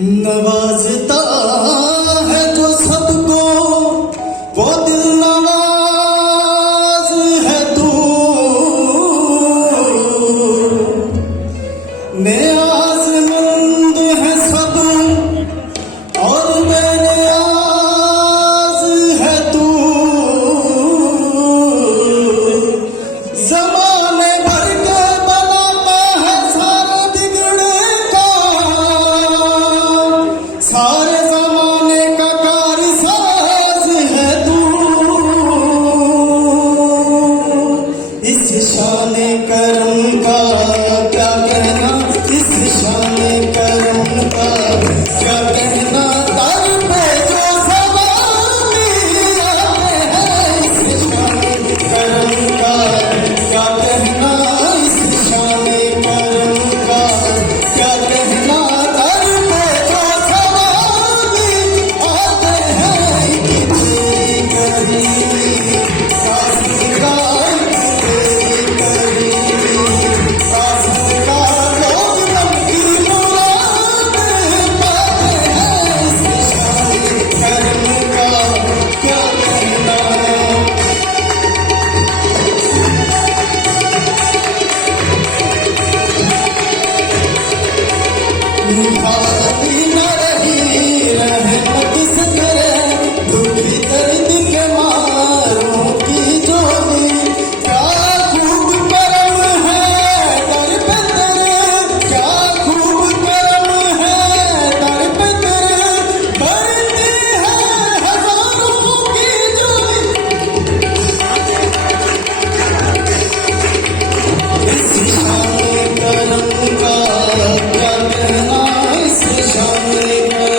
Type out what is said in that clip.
नवाजता है जो सबको वो दिल नवाज है तू। नियाज़मंद है सब और बेनियाज है तू। ज़माने भर के बनाता है सारे बिगड़े काम, सारे ज़माने का कारसाज है तू। इस शाने करम का क्या कहना, इस शाने करम का क्या कहना, दर पे जो सवाली आते हैं। इस शाने करम का क्या कहना, इस शाने करम का क्या कहना, दर पे जो सवाली आते हैं। तेरी करीमी साज़गार, तेरी करीमी साज़गार, लोग नमकी मुराद पाते हैं। इस शाने करम का क्या कहना। खाली न रही रहमत से तेरे, दुखी दर्द के मारों की जोड़ी। क्या खूब करम है दर पे तेरे, क्या खूब करम है दर पे तेरे, बढ़ती है हजारों की जोड़ी। इस शाने करम का क्या कहना, इस शाने करम